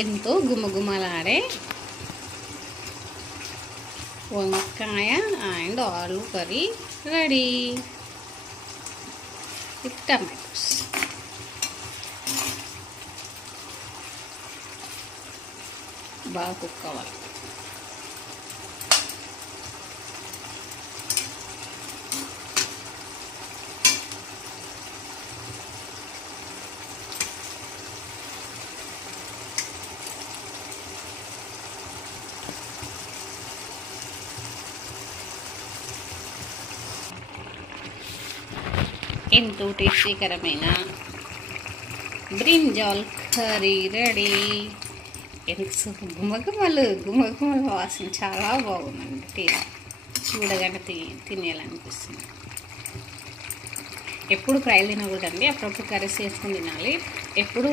ఎంతో గుమగుమలాడే వంకాయ అండ్ ఆలు కర్రీ రెడీ విత్ టమాటోస్. బాగా కుక్ అవ్వాలి. ఎంతో టేస్టీకరమైన బ్రింజాల్ కర్రీ రెడీ. గుమగుమలు వాసన చాలా బాగుందండి. చూడగానే తినేయాలనిపిస్తుంది. ఎప్పుడు ఫ్రై తినకూడదండి, అప్పుడప్పుడు కర్రీస్ చేసుకుని తినాలి. ఎప్పుడు